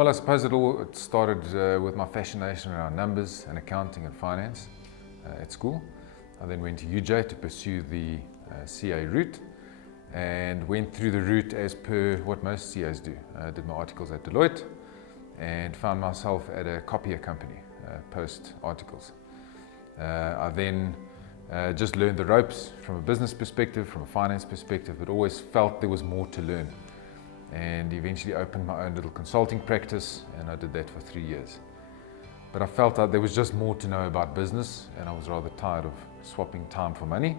Well, I suppose it started with my fascination around numbers and accounting and finance at school. I then went to UJ to pursue the CA route and went through the route as per what most CAs do. I did my articles at Deloitte and found myself at a copier company post articles. I then just learned the ropes from a business perspective, from a finance perspective, but always felt there was more to learn. And eventually opened my own little consulting practice, and I did that for 3 years. But I felt that there was just more to know about business, and I was rather tired of swapping time for money,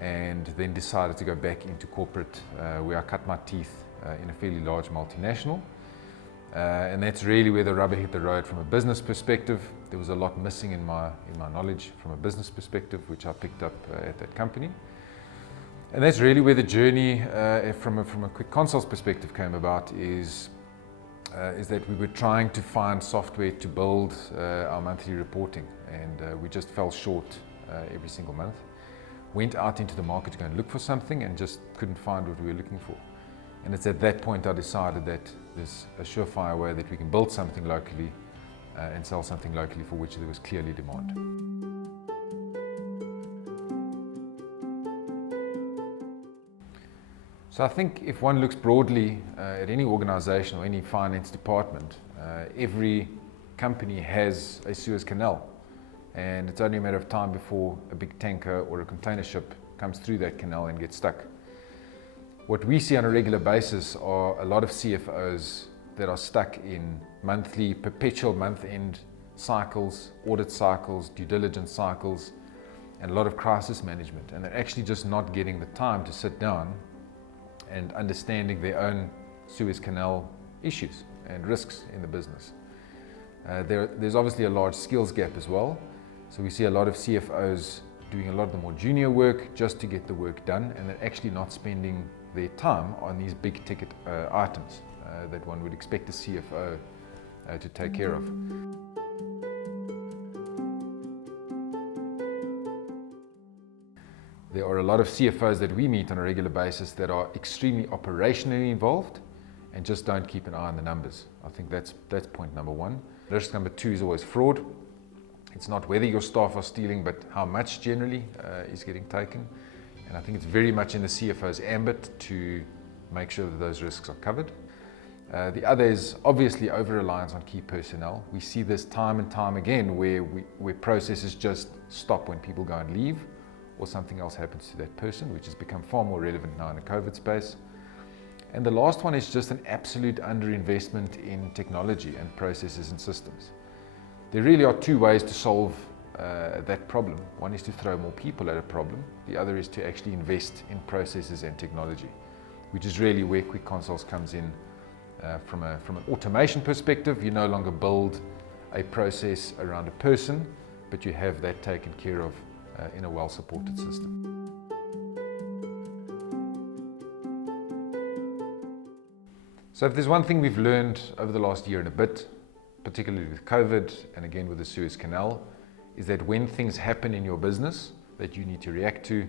and then decided to go back into corporate, where I cut my teeth in a fairly large multinational. And that's really where the rubber hit the road from a business perspective. There was a lot missing in my knowledge from a business perspective, which I picked up at that company. And that's really where the journey from a quick consults perspective came about, is that we were trying to find software to build our monthly reporting, and we just fell short every single month. Went out into the market to go and look for something and just couldn't find what we were looking for. And it's at that point I decided that there's a surefire way that we can build something locally and sell something locally for which there was clearly demand. So I think if one looks broadly at any organization or any finance department, every company has a Suez Canal, and it's only a matter of time before a big tanker or a container ship comes through that canal and gets stuck. What we see on a regular basis are a lot of CFOs that are stuck in monthly, perpetual month-end cycles, audit cycles, due diligence cycles, and a lot of crisis management, and they're actually just not getting the time to sit down and understanding their own Suez Canal issues and risks in the business. There's obviously a large skills gap as well. So we see a lot of CFOs doing a lot of the more junior work just to get the work done, and they're actually not spending their time on these big ticket items that one would expect a CFO to take care of. There are a lot of CFOs that we meet on a regular basis that are extremely operationally involved and just don't keep an eye on the numbers. I think that's point number one. Risk number two is always fraud. It's not whether your staff are stealing, but how much generally is getting taken. And I think it's very much in the CFO's ambit to make sure that those risks are covered. The other is obviously over-reliance on key personnel. We see this time and time again where processes just stop when people go and leave, or something else happens to that person, which has become far more relevant now in the COVID space. And the last one is just an absolute underinvestment in technology and processes and systems. There really are two ways to solve that problem. One is to throw more people at a problem. The other is to actually invest in processes and technology, which is really where Quick Consults comes in. From an automation perspective, you no longer build a process around a person, but you have that taken care of in a well-supported system. So if there's one thing we've learned over the last year and a bit, particularly with COVID and again with the Suez Canal, is that when things happen in your business that you need to react to,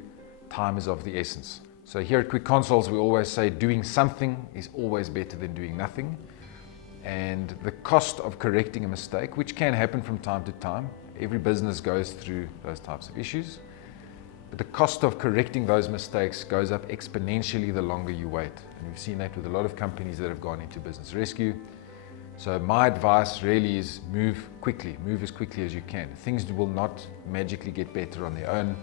time is of the essence. So here at Quick Consults, we always say doing something is always better than doing nothing. And the cost of correcting a mistake, which can happen from time to time, every business goes through those types of issues, but the cost of correcting those mistakes goes up exponentially the longer you wait. And we've seen that with a lot of companies that have gone into business rescue. So my advice really is move quickly, move as quickly as you can. Things will not magically get better on their own.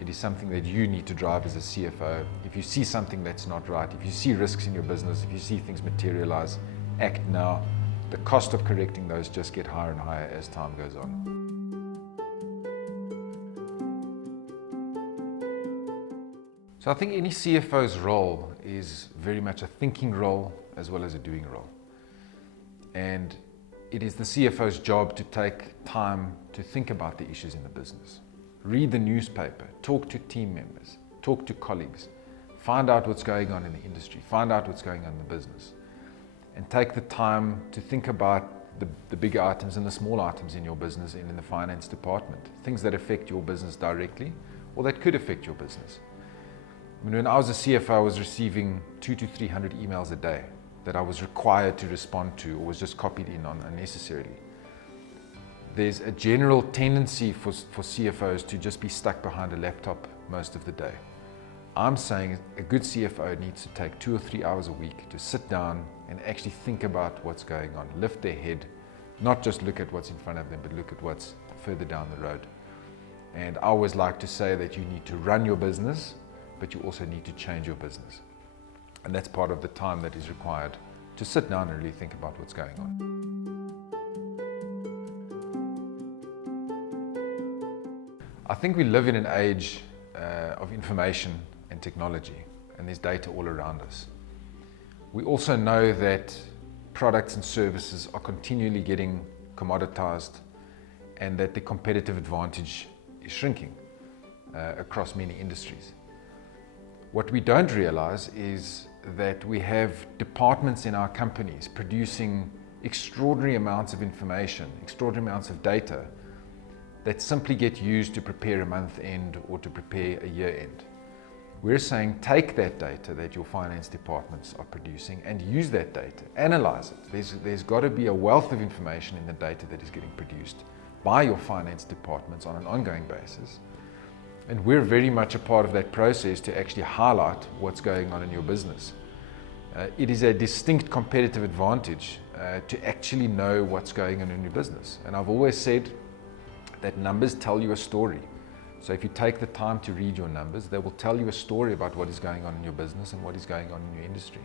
It is something that you need to drive as a CFO. If you see something that's not right, if you see risks in your business, if you see things materialize, act now. The cost of correcting those just get higher and higher as time goes on. So I think any CFO's role is very much a thinking role as well as a doing role. And it is the CFO's job to take time to think about the issues in the business. Read the newspaper, talk to team members, talk to colleagues, find out what's going on in the industry, find out what's going on in the business, and take the time to think about the big items and the small items in your business and in the finance department, things that affect your business directly or that could affect your business. I mean, when I was a CFO, I was receiving 200 to 300 emails a day that I was required to respond to or was just copied in on unnecessarily. There's a general tendency for CFOs to just be stuck behind a laptop most of the day. I'm saying a good CFO needs to take 2 or 3 hours a week to sit down and actually think about what's going on, lift their head, not just look at what's in front of them, but look at what's further down the road. And I always like to say that you need to run your business, but you also need to change your business. And that's part of the time that is required to sit down and really think about what's going on. I think we live in an age of information and technology, and there's data all around us. We also know that products and services are continually getting commoditized and that the competitive advantage is shrinking across many industries. What we don't realize is that we have departments in our companies producing extraordinary amounts of information, extraordinary amounts of data that simply get used to prepare a month end or to prepare a year end. We're saying take that data that your finance departments are producing and use that data, analyze it. There's got to be a wealth of information in the data that is getting produced by your finance departments on an ongoing basis. And we're very much a part of that process to actually highlight what's going on in your business. It is a distinct competitive advantage to actually know what's going on in your business. And I've always said that numbers tell you a story. So if you take the time to read your numbers, they will tell you a story about what is going on in your business and what is going on in your industry.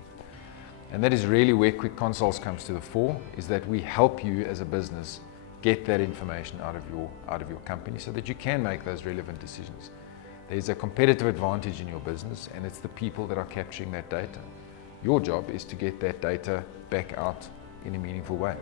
And that is really where Quick Consoles comes to the fore, is that we help you as a business get that information out of your company so that you can make those relevant decisions. There's a competitive advantage in your business, and it's the people that are capturing that data. Your job is to get that data back out in a meaningful way.